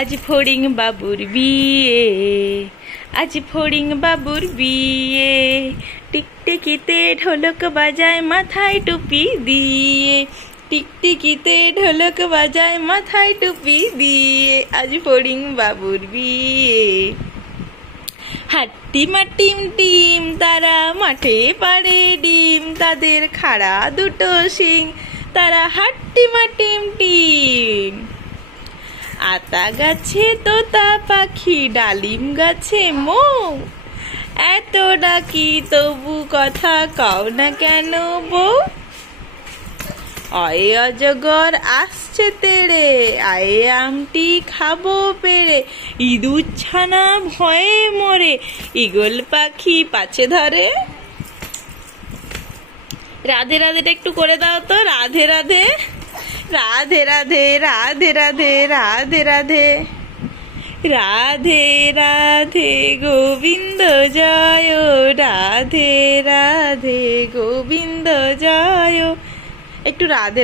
আজ ফড়িং বাবুর বিয়ে, আজ ফড়িং বাবুর বিয়ে, টিকটিকিতে ঢোলক বাজায় মাথায় টুপি দিয়ে, টিকটিকিতে ঢোলক বাজায় মাথায় টুপি দিয়ে, আজ ফড়িং বাবুর বিয়ে। হাট্টিমা টিম টিম তারা মাঠে পাড়ে ডিম, তাদের খাড়া দুটো শিং, তারা হাট্টিমা টিম টিম। আতা গাছে তোতা পাখি, ডালিম গাছে মৌ, এত ডাকি তবু কথা কও না কেন বউ। অয়ে অজগর আসছে তেড়ে, আয়ে আমটি খাবো পেড়ে, ইঁদুর ছানা ভয়ে মরে, ঈগল পাখি পাছে ধরে। রাধে রাধেটা একটু করে দাও তো, রাধে রাধে, রাধে রাধে, রাধে রাধে, রাধে রাধে, রাধে রাধে গোবিন্দ জয়, রাধে রাধে গোবিন্দ জয়। একটু রাধে